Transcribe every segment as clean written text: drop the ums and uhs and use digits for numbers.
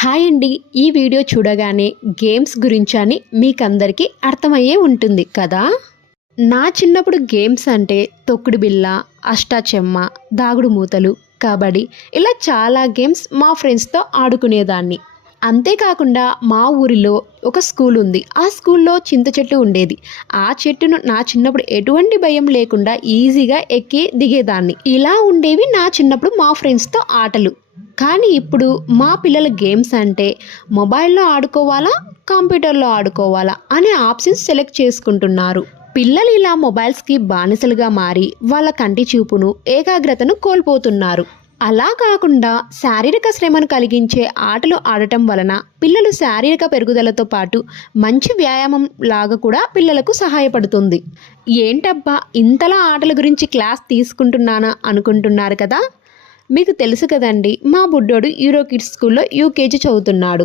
Hi అండి. ఈ video చూడగానే గేమ్స్ గురించని మీకందరికీ అర్థమయ్యే ఉంటుంది కదా. నా చిన్నప్పుడు గేమ్స్ అంటే తొక్కుడు బిళ్ళ, అష్టాచెమ్మ, దాగుడు మూతలు, కబడ్డీ ఇలా చాలా గేమ్స్ మా ఫ్రెండ్స్తో ఆడుకునేదాన్ని. అంతేకాకుండా మా ఊరిలో ఒక స్కూల్ ఉంది. ఆ స్కూల్లో చింత చెట్టు ఉండేది. ఆ చెట్టును నా చిన్నప్పుడు ఎటువంటి భయం లేకుండా ఈజీగా ఎక్కి దిగేదాన్ని. ఇలా ఉండేవి నా చిన్నప్పుడు మా ఫ్రెండ్స్తో ఆటలు. కానీ ఇప్పుడు మా పిల్లల గేమ్స్ అంటే మొబైల్లో ఆడుకోవాలా, కంప్యూటర్లో ఆడుకోవాలా అనే ఆప్షన్స్ సెలెక్ట్ చేసుకుంటున్నారు. పిల్లలు ఇలా మొబైల్స్కి బానిసలుగా మారి వాళ్ళ కంటి చూపును, ఏకాగ్రతను కోల్పోతున్నారు. అలా కాకుండా శారీరక శ్రమను కలిగించే ఆటలు ఆడటం వలన పిల్లలు శారీరక పెరుగుదలతో పాటు మంచి వ్యాయామం లాగా కూడా పిల్లలకు సహాయపడుతుంది. ఏంటబ్బా ఇంతలా ఆటల గురించి క్లాస్ తీసుకుంటున్నానా అనుకుంటున్నారు కదా. మీకు తెలుసు కదండి, మా బుడ్డోడు యూరో కిడ్స్ స్కూల్లో యూకేజీ చదువుతున్నాడు.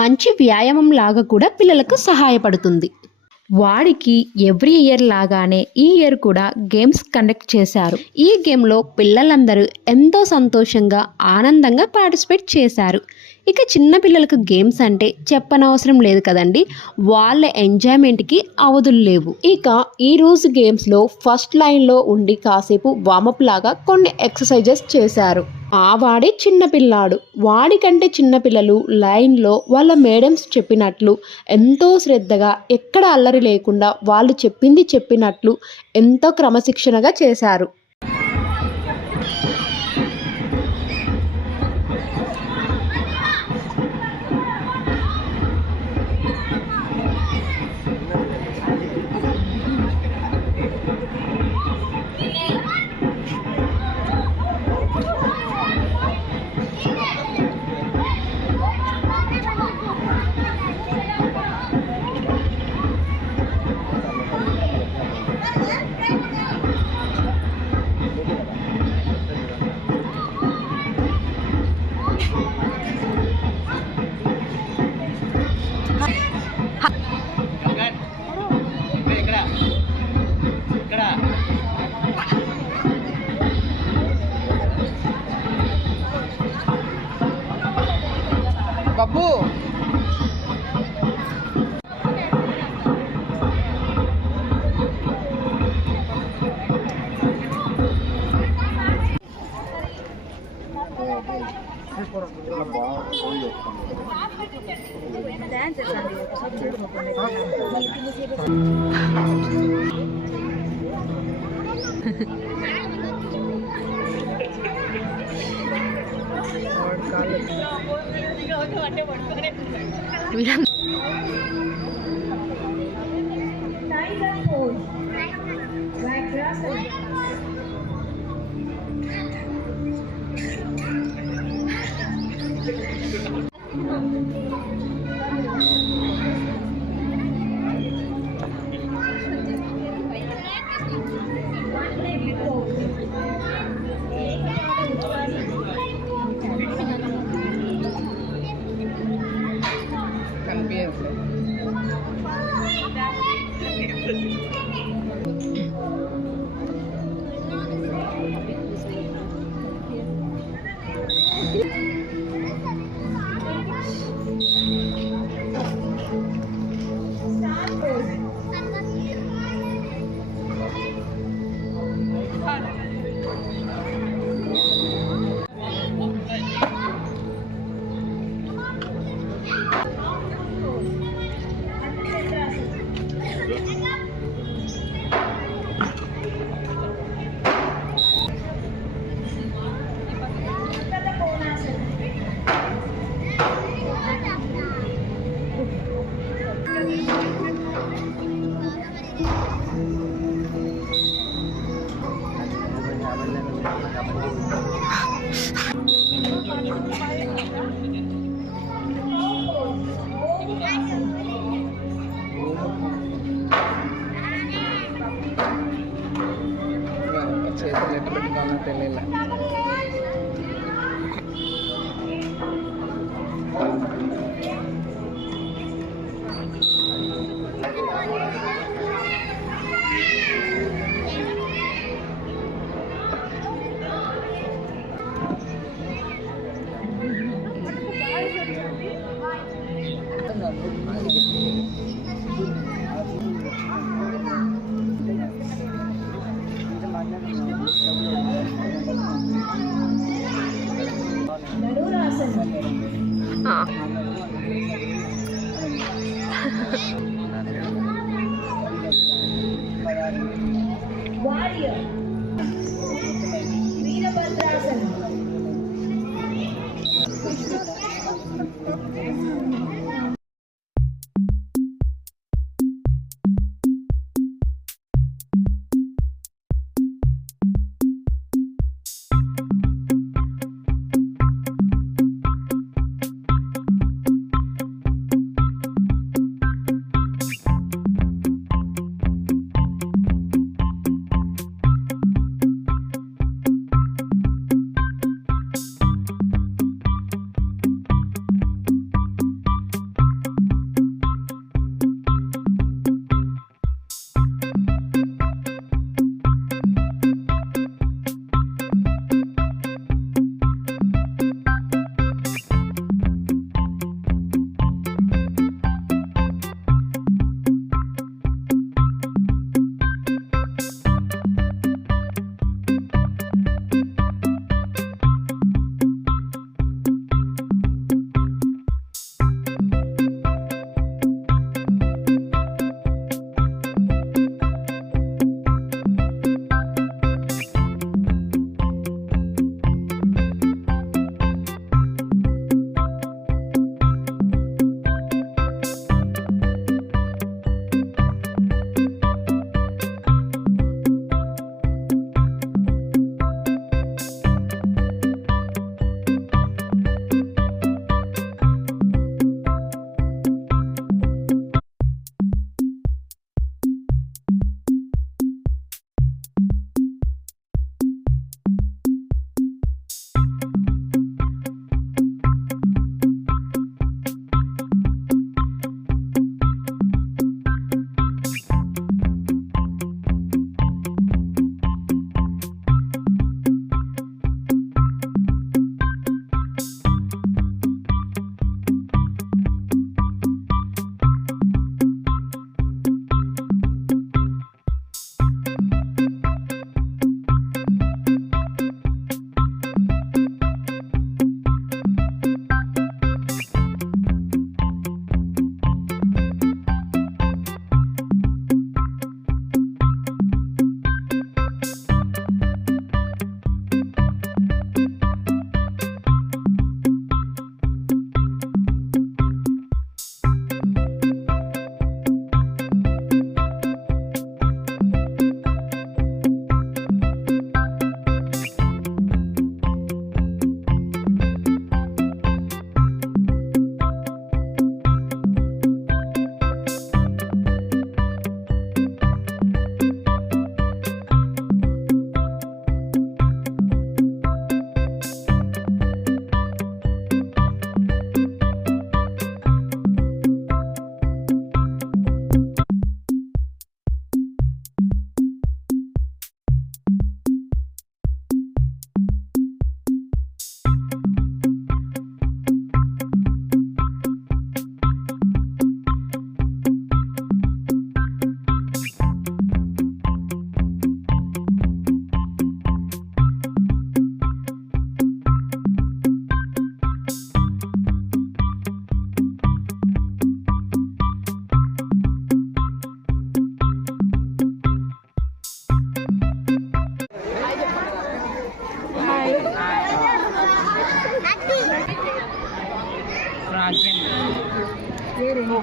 మంచి వ్యాయామం లాగా కూడా పిల్లలకు సహాయపడుతుంది. వాడికి ఎవ్రీ ఇయర్ లాగానే ఈ ఇయర్ కూడా గేమ్స్ కండక్ట్ చేశారు. ఈ గేమ్లో పిల్లలందరూ ఎంతో సంతోషంగా ఆనందంగా పార్టిసిపేట్ చేశారు. ఇక చిన్న పిల్లలకు గేమ్స్ అంటే చెప్పనవసరం లేదు కదండి. వాళ్ళ ఎంజాయ్మెంట్కి అవధులు లేవు. ఇక ఈరోజు గేమ్స్లో ఫస్ట్ లైన్లో ఉండి కాసేపు వామప్ లాగా కొన్ని ఎక్సర్సైజెస్ చేశారు. వాడే చిన్నపిల్లాడు. వాడికంటే చిన్నపిల్లలు లైన్లో వాళ్ళ మేడమ్స్ చెప్పినట్లు ఎంతో శ్రద్ధగా, ఎక్కడ అల్లరి లేకుండా వాళ్ళు చెప్పింది చెప్పినట్లు ఎంతో క్రమశిక్షణగా చేశారు. బాబు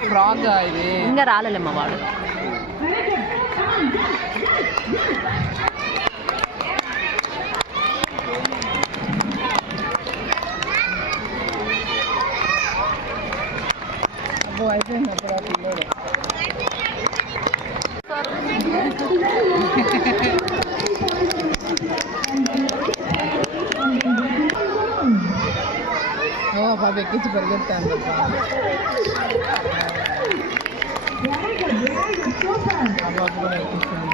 ఫ్రాక్ ఇది ఇంకా రాలేమ్మా వాడు. అయిపోయింది అప్పుడు పిల్లడు పాప ఎక్కించి పరిగెత్తాను పాప కూడా ఎక్కిస్తుంది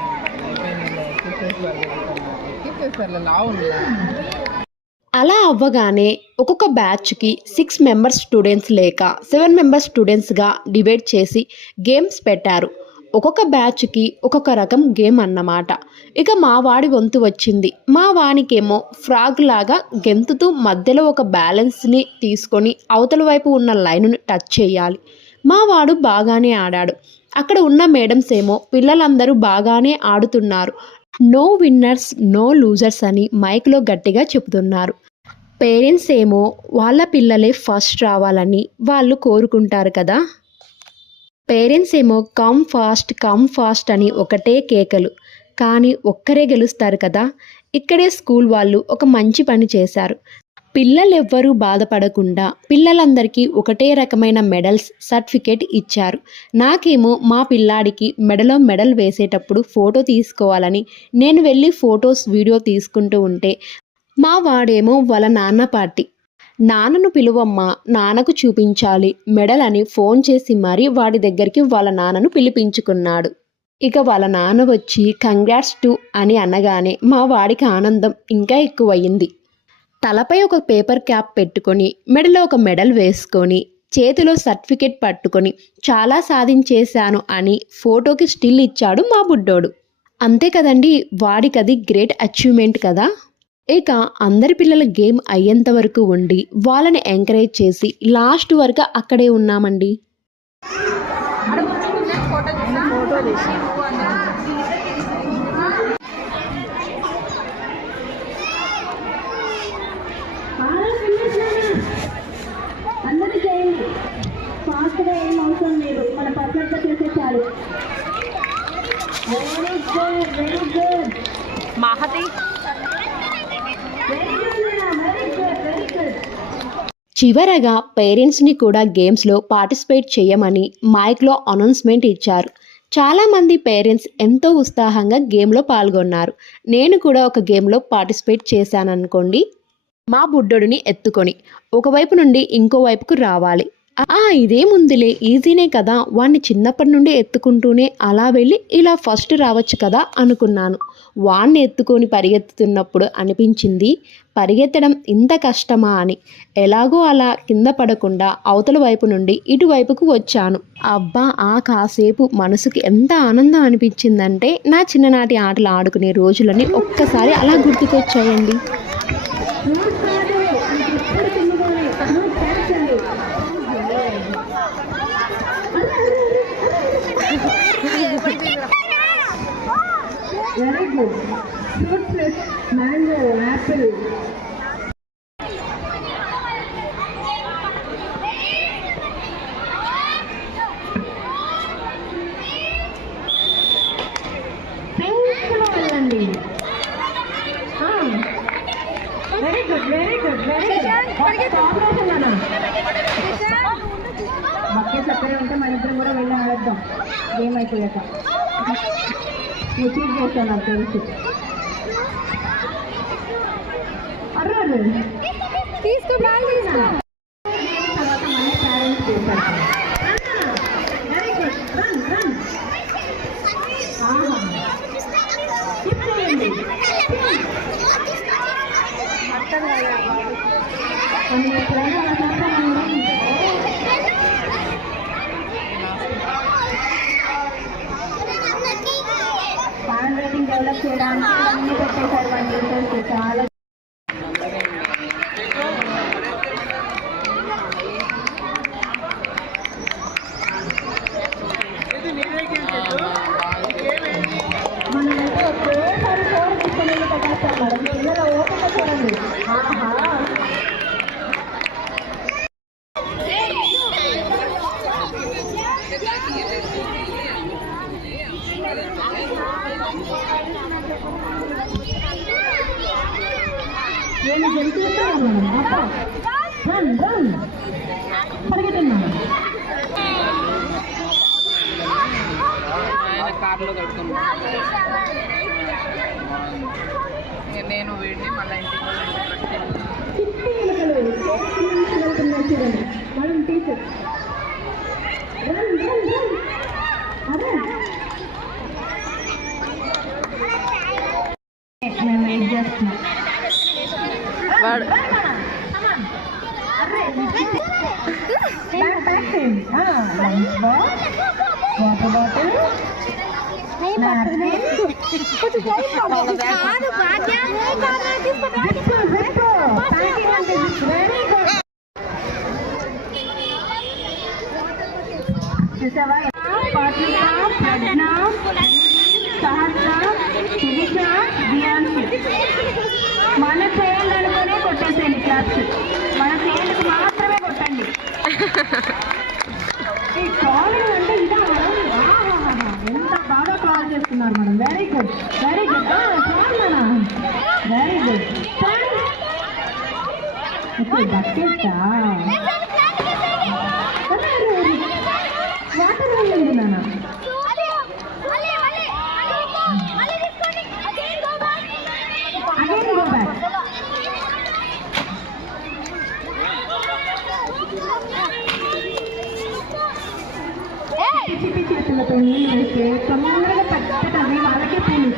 ఎక్కించేసారు లావు అలా అవ్వగానే ఒక్కొక్క బ్యాచ్కి 6 మెంబర్స్ స్టూడెంట్స్ లేక 7 మెంబర్స్ స్టూడెంట్స్గా డివైడ్ చేసి గేమ్స్ పెట్టారు. ఒక్కొక్క బ్యాచ్కి ఒక్కొక్క రకం గేమ్ అన్నమాట. ఇక మా వాడి వంతు వచ్చింది. మా వానికేమో ఫ్రాగ్ లాగా గెంతుతూ మధ్యలో ఒక బ్యాలెన్స్ని తీసుకొని అవతల వైపు ఉన్న లైన్ను టచ్ చేయాలి. మా వాడు బాగానే ఆడాడు. అక్కడ ఉన్న మేడమ్స్ ఏమో పిల్లలందరూ బాగానే ఆడుతున్నారు, నో విన్నర్స్ నో లూజర్స్ అని మైక్లో గట్టిగా చెబుతున్నారు. పేరెంట్స్ ఏమో వాళ్ళ పిల్లలే ఫస్ట్ రావాలని వాళ్ళు కోరుకుంటారు కదా. పేరెంట్స్ ఏమో కమ్ ఫాస్ట్ అని ఒకటే కేకలు. కానీ ఒక్కరే గెలుస్తారు కదా. ఇక్కడే స్కూల్ వాళ్ళు ఒక మంచి పని చేశారు. పిల్లలెవ్వరూ బాధపడకుండా పిల్లలందరికీ ఒకటే రకమైన మెడల్స్ సర్టిఫికేట్ ఇచ్చారు. నాకేమో మా పిల్లాడికి మెడలో మెడల్ వేసేటప్పుడు ఫోటో తీసుకోవాలని నేను వెళ్ళి ఫొటోస్ వీడియో తీసుకుంటూ ఉంటే మా వాడేమో వాళ్ళ నాన్న పార్టీ, నాన్నను పిలువమ్మా, నాన్నకు చూపించాలి మెడల్ అని ఫోన్ చేసి మరీ వాడి దగ్గరికి వాళ్ళ నాన్నను పిలిపించుకున్నాడు. ఇక వాళ్ళ నాన్న వచ్చి కంగ్రాట్స్ టు అని అనగానే మా వాడికి ఆనందం ఇంకా ఎక్కువయింది. తలపై ఒక పేపర్ క్యాప్ పెట్టుకొని మెడలో ఒక మెడల్ వేసుకొని చేతిలో సర్టిఫికేట్ పట్టుకొని చాలా సాధించేశాను అని ఫోటోకి స్టిల్ ఇచ్చాడు మా బుడ్డోడు. అంతే కదండి, వాడికది గ్రేట్ అచీవ్మెంట్ కదా. ఇక అందరి పిల్లల గేమ్ అయ్యేంత వరకు ఉండి వాళ్ళని ఎంకరేజ్ చేసి లాస్ట్ వరకు అక్కడే ఉన్నామండి. అందరూ చేయండి, ఫాస్ట్గా ఏం అవసరం లేదు, మన పర్ఫెక్ట్గా చేసేసారు. Very good very good Mahathi. Very good very good. చివరగా పేరెంట్స్ని కూడా గేమ్స్లో పార్టిసిపేట్ చేయమని మైక్లో అనౌన్స్మెంట్ ఇచ్చారు. చాలామంది పేరెంట్స్ ఎంతో ఉత్సాహంగా గేమ్లో పాల్గొన్నారు. నేను కూడా ఒక గేమ్లో పార్టిసిపేట్ చేశాననుకోండి. మా బుడ్డోడిని ఎత్తుకొని ఒకవైపు నుండి ఇంకో వైపుకు రావాలి. ఇదేముందిలే, ఈజీనే కదా, వాడిని చిన్నప్పటి నుండి ఎత్తుకుంటూనే అలా వెళ్ళి ఇలా ఫస్ట్ రావచ్చు కదా అనుకున్నాను. వాడిని ఎత్తుకొని పరిగెత్తుతున్నప్పుడు అనిపించింది పరిగెత్తడం ఇంత కష్టమా అని. ఎలాగో అలా కింద పడకుండా అవతల వైపు నుండి ఇటువైపుకు వచ్చాను. అబ్బా, ఆ కాసేపు మనసుకి ఎంత ఆనందం అనిపించిందంటే నా చిన్ననాటి ఆటలు ఆడుకునే రోజులని ఒక్కసారి అలా గుర్తుకొచ్చాయండి. Very good. Fruits, mango, apple. పింక్లో వెళ్ళండి. Very good very good very good. Buckets అక్కడే ఉంటే మన ఇద్దరం కూడా వెళ్ళి ఆడేద్దాం గేమ్ అయిపోయాక. చీట్ చేస్తాను నాకు తెలుసు. అర్రారు తీసుకో బ్యాగ్ తీసుకో. తర్వాత మళ్ళీ పేరెంట్స్ చేశారు. Very good. Run run. ఇప్పుడు హ్యాండ్ రైటింగ్ డెవలప్ చేయడానికి అన్నీ పెట్టేశారు 1 years. చాలా మనమైతే ఒకేసారి 4 తీసుకొని పెట్టేస్తాం మేడం. పిల్లల ఓపిక చూడండి. నేను గెలిచేస్తాను మేడం. రన్ రన్ పరిగెత్తున్నాను. కార్లో కట్టుకున్నా నేను వీడిని మళ్ళీ ఇంటికి మనం టీచర్. Run run run. అదే మేము వెయిట్ చేస్తున్నాం. లంచ్ బాక్స్, వాటర్ బాటిల్, చూసావా పాత్రిక ప్రజ్ఞ సహస్ర శిరీష దియాన్షి మన చేయాలనుకునే కొట్టేసేయండి క్లాప్స్ మన చేయాలకు మాత్రమే కొట్టండి ఈ కాలింగ్ అంటే ఇదా ఎంత బాగా కాల్ చేస్తున్నారు మనం వెరీ గుడ్ వెరీ గుడ్ మన వెరీ గుడ్ బకెట్టా వాటర్ వెళ్ళింది నాన్న అగైన్ గో బ్యాక్ పిచ్చి చేతులతో నీళ్ళు వేస్తే తొందరగా పచ్చటవి వాళ్ళకే పూలు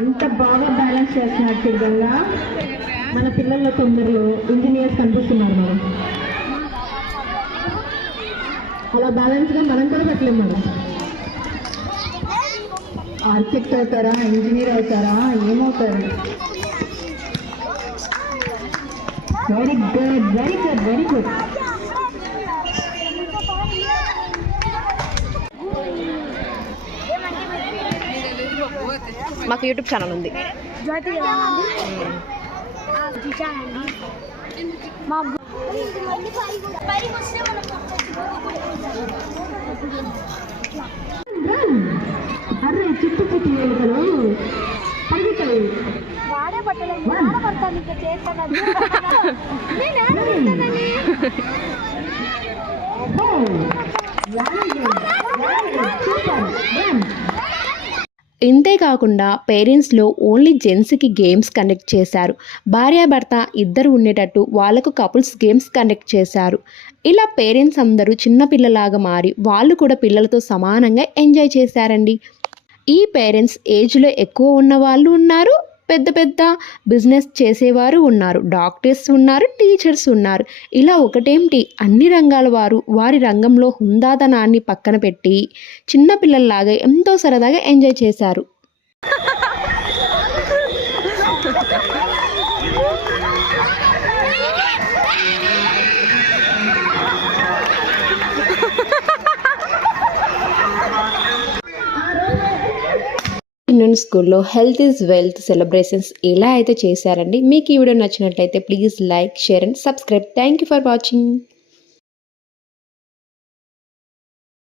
ఎంత బాగా బ్యాలెన్స్ చేస్తున్నారు చూడగా మన పిల్లల్లో తొందరలో ఇంజనీర్స్ కనిపిస్తున్నారు మనం అలా బ్యాలెన్స్గా మనం కూడా పెట్టలేము మనం ఆర్కిటెక్ట్ అవుతారా ఇంజనీర్ అవుతారా ఏమవుతారు very good very good very good మాకు యూట్యూబ్ ఛానల్ ఉంది. అరే చుట్టు చుట్టు ఎలుకలు పరిగెత్తాయి ఇంతేకాకుండా పేరెంట్స్లో ఓన్లీ జెంట్స్కి గేమ్స్ కండక్ట్ చేశారు. భార్యాభర్త ఇద్దరు ఉండేటట్టు వాళ్ళకు కపుల్స్ గేమ్స్ కండక్ట్ చేశారు. ఇలా పేరెంట్స్ అందరూ చిన్నపిల్లలాగా మారి వాళ్ళు కూడా పిల్లలతో సమానంగా ఎంజాయ్ చేశారండి. ఈ పేరెంట్స్ ఏజ్లో ఎక్కువ ఉన్న వాళ్ళు ఉన్నారు, పెద్ద పెద్ద బిజినెస్ చేసేవారు ఉన్నారు, డాక్టర్స్ ఉన్నారు, టీచర్స్ ఉన్నారు. ఇలా ఒకటేమిటి అన్ని రంగాల వారు వారి రంగంలో హుందాతనాన్ని పక్కన పెట్టి చిన్నపిల్లల్లాగా ఎంతో సరదాగా ఎంజాయ్ చేశారు. ఇండియన్ స్కూల్లో హెల్త్ ఈజ్ వెల్త్ సెలబ్రేషన్స్ ఇలా అయితే చేశారండి. మీకు ఈ వీడియో నచ్చినట్లయితే please like, share and subscribe. Thank you for watching.